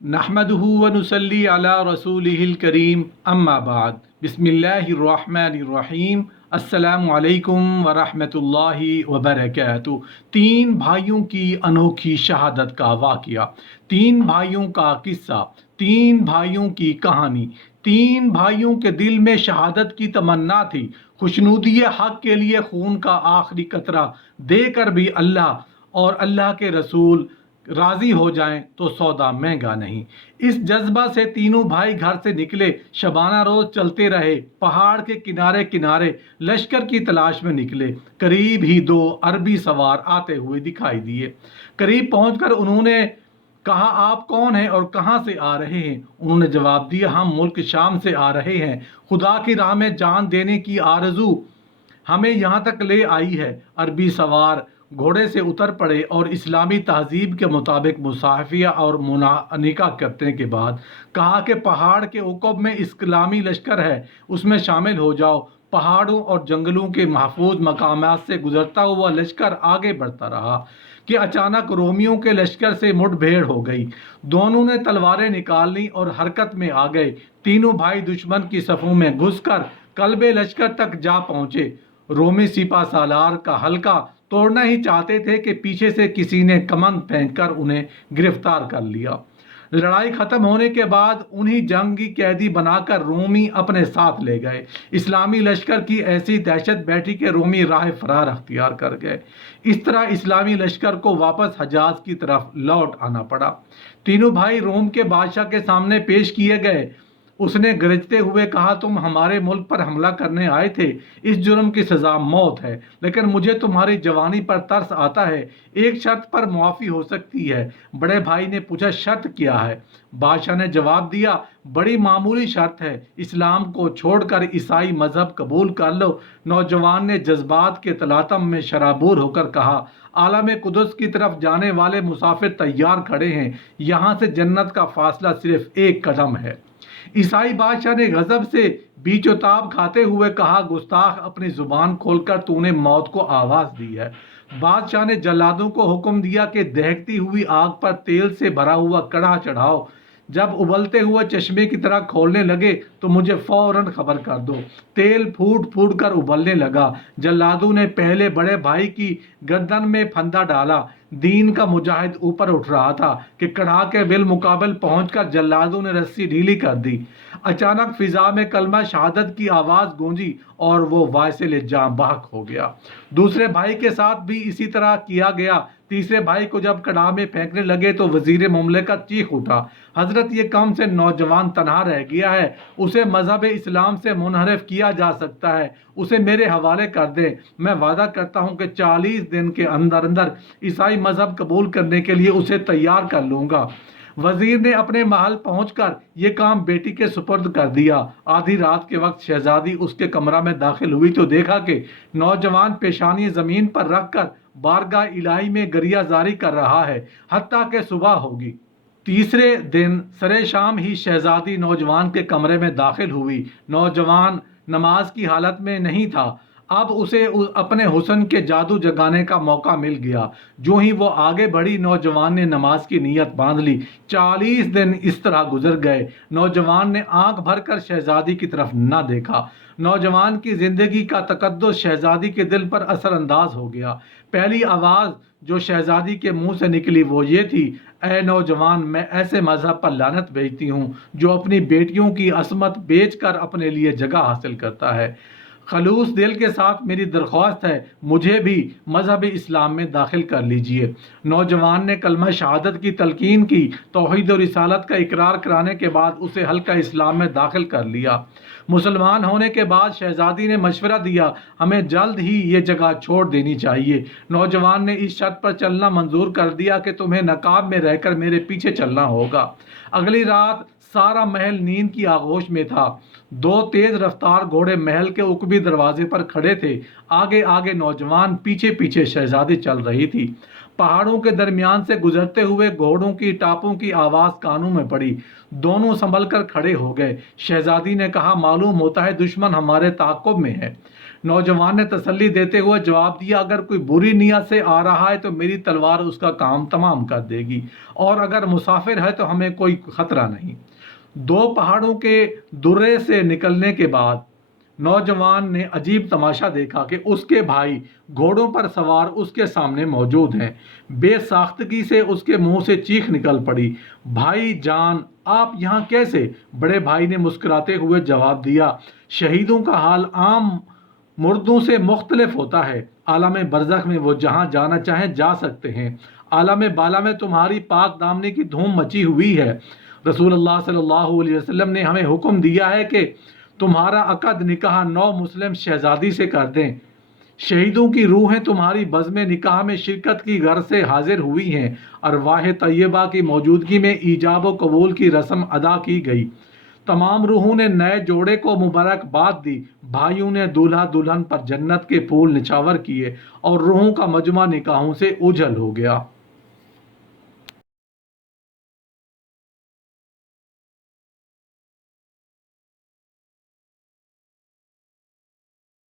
नहमदुहु व नुसल्ली अला रसूलिहिल करीम अम्मा बाद बिस्मिल्लाहिर्रहमानिर्रहीम अस्सलामु अलैकुम व रहमतुल्लाहि व बरकातुहू। तीन भाइयों की अनोखी शहादत का वाक़या, तीन भाइयों का किस्सा, तीन भाइयों की कहानी। तीन भाइयों के दिल में शहादत की तमन्ना थी। खुशनुदी हक़ के लिए खून का आखिरी कतरा देकर भी अल्लाह और अल्लाह के रसूल राजी हो जाएं तो सौदा महंगा नहीं। इस जज्बा से तीनों भाई घर से निकले, शबाना रोज चलते रहे। पहाड़ के किनारे किनारे लश्कर की तलाश में निकले। करीब ही दो अरबी सवार आते हुए दिखाई दिए। करीब पहुंचकर उन्होंने कहा, आप कौन हैं और कहां से आ रहे हैं? उन्होंने जवाब दिया, हम मुल्क शाम से आ रहे हैं। खुदा की राह में जान देने की आरजू हमें यहाँ तक ले आई है। अरबी सवार घोड़े से उतर पड़े और इस्लामी तहजीब के मुताबिक मुसाफिया और निकाह करने के बाद कहा कि पहाड़ के उकब में इस्लामी लश्कर है, उसमें शामिल हो जाओ। पहाड़ों और जंगलों के महफूज मकामात से गुजरता हुआ लश्कर आगे बढ़ता रहा कि अचानक रोमियों के लश्कर से मुठभेड़ हो गई। दोनों ने तलवारें निकाल ली और हरकत में आ गए। तीनों भाई दुश्मन की सफ़ों में घुसकर कल्बे लश्कर तक जा पहुंचे। रोमी सिपा सालार का हल्का तोड़ना ही चाहते थे कि पीछे से किसी ने कमंद फेंककर उन्हें गिरफ्तार कर लिया। लड़ाई खत्म होने के बाद उन्हीं जंगी कैदी बनाकर रोमी अपने साथ ले गए। इस्लामी लश्कर की ऐसी दहशत बैठी कि रोमी राह फरार अख्तियार कर गए। इस तरह इस्लामी लश्कर को वापस हजाज की तरफ लौट आना पड़ा। तीनों भाई रोम के बादशाह के सामने पेश किए गए। उसने गरजते हुए कहा, तुम हमारे मुल्क पर हमला करने आए थे, इस जुर्म की सज़ा मौत है, लेकिन मुझे तुम्हारी जवानी पर तरस आता है। एक शर्त पर मुआफ़ी हो सकती है। बड़े भाई ने पूछा, शर्त क्या है? बादशाह ने जवाब दिया, बड़ी मामूली शर्त है, इस्लाम को छोड़कर ईसाई मजहब कबूल कर लो। नौजवान ने जज्बात के तलातम में शराबूर होकर कहा, आलम कुदस की तरफ जाने वाले मुसाफिर तैयार खड़े हैं, यहाँ से जन्नत का फासला सिर्फ एक कदम है। ईसाई बादशाह ने गजब से बीचोताब खाते हुए कहा, गुस्ताख, अपनी जुबान खोलकर तूने मौत को आवाज दी है। बादशाह ने जल्लादों को हुक्म दिया कि दहकती हुई आग पर तेल से भरा हुआ कड़ा चढ़ाओ। जब उबलते हुए चश्मे की तरह खोलने लगे तो मुझे फौरन खबर कर दो। तेल फूट फूट कर उबलने लगा। जल्लादों ने पहले बड़े भाई की गर्दन में फंदा डाला। दीन का मुजाहिद ऊपर उठ रहा था कि कड़ा के बिल मुकाबल पहुंचकर जल्लादों ने रस्सी ढीली कर दी। अचानक फिजा में कलमा शहादत की आवाज गूंजी और वो वासिल जां बहक हो गया। दूसरे भाई के साथ भी इसी तरह किया गया। तीसरे भाई को जब कड़ा में फेंकने लगे तो वजीर मुमलिकत चीख उठा, हजरत, ये कम से नौजवान तनहा रह गया है, उसे मजहब इस्लाम से मुनहरिफ किया जा सकता है, उसे मेरे हवाले कर दें। मैं वादा करता हूँ कि 40 दिन के अंदर अंदर ईसाई मजहब कबूल करने के लिए उसे तैयार कर लूँगा। वजीर ने अपने महल पहुंचकर ये काम बेटी के सुपुर्द कर दिया। आधी रात के वक्त शहजादी उसके कमरा में दाखिल हुई तो देखा कि नौजवान पेशानी जमीन पर रखकर बारगाह इलाही में गरिया जारी कर रहा है, हत्ता के सुबह होगी। तीसरे दिन सरे शाम ही शहजादी नौजवान के कमरे में दाखिल हुई। नौजवान नमाज की हालत में नहीं था। अब उसे अपने हुस्न के जादू जगाने का मौका मिल गया। जो ही वो आगे बढ़ी, नौजवान ने नमाज की नीयत बांध ली। 40 दिन इस तरह गुजर गए। नौजवान ने आंख भरकर शहजादी की तरफ न देखा। नौजवान की जिंदगी का तकद्दुस शहजादी के दिल पर असरअंदाज हो गया। पहली आवाज जो शहजादी के मुंह से निकली वो ये थी, ऐ नौजवान, मैं ऐसे मजहब पर लानत भेजती हूँ जो अपनी बेटियों की असमत बेचकर अपने लिए जगह हासिल करता है। खलूस दिल के साथ मेरी दरख्वास्त है, मुझे भी मजहब इस्लाम में दाखिल कर लीजिए। नौजवान ने कलमा शहादत की तलकीन की। तौहीद और रिसालत का इकरार कराने के बाद उसे हल्का इस्लाम में दाखिल कर लिया। मुसलमान होने के बाद शहजादी ने मशवरा दिया, हमें जल्द ही ये जगह छोड़ देनी चाहिए। नौजवान ने इस शर्त पर चलना मंजूर कर दिया कि तुम्हें नकाब में रहकर मेरे पीछे चलना होगा। अगली रात सारा महल नींद की आगोश में था। दो तेज रफ्तार घोड़े महल के उकबी दरवाजे पर खड़े थे। आगे आगे नौजवान, पीछे पीछे शहजादी चल रही थी। पहाड़ों के दरमियान से गुजरते हुए घोड़ों की टापों की आवाज कानों में पड़ी। दोनों संभल कर खड़े हो गए। शहजादी ने कहा, मालूम होता है दुश्मन हमारे ताक़ुब में है। नौजवान ने तसल्ली देते हुए जवाब दिया, अगर कोई बुरी नीयत से आ रहा है तो मेरी तलवार उसका काम तमाम कर देगी, और अगर मुसाफिर है तो हमें कोई खतरा नहीं। दो पहाड़ों के दुर्रे से निकलने के बाद नौजवान ने अजीब तमाशा देखा कि उसके भाई घोड़ों पर सवार उसके सामने मौजूद हैं। बेसाख्तगी से उसके मुंह से चीख निकल पड़ी, भाई जान आप यहाँ कैसे? बड़े भाई ने मुस्कुराते हुए जवाब दिया, शहीदों का हाल आम मुर्दों से मुख्तलिफ होता है। आलम बरज़ख में वो जहाँ जाना चाहें जा सकते हैं, आलम बाला में तुम्हारी पाक दामनी की धूम मची हुई है। रसूलुल्लाह सल्लल्लाहु अलैहि वसल्लम ने हमें हुक्म दिया है कि तुम्हारा अक़द निकाह 9 मुस्लिम शहजादी से कर दें। शहीदों की रूहें तुम्हारी बज़्म निकाह में शिरकत की गर्ज से हाजिर हुई हैं। अरवाह तैयबा की मौजूदगी में ईजाब व कबूल की रस्म अदा की गई। तमाम रूहों ने नए जोड़े को मुबारकबाद दी। भाइयों ने दूल्हा दुल्हन पर जन्नत के फूल निछावर किए और रूहों का मजमा निकाहों से उजल हो गया।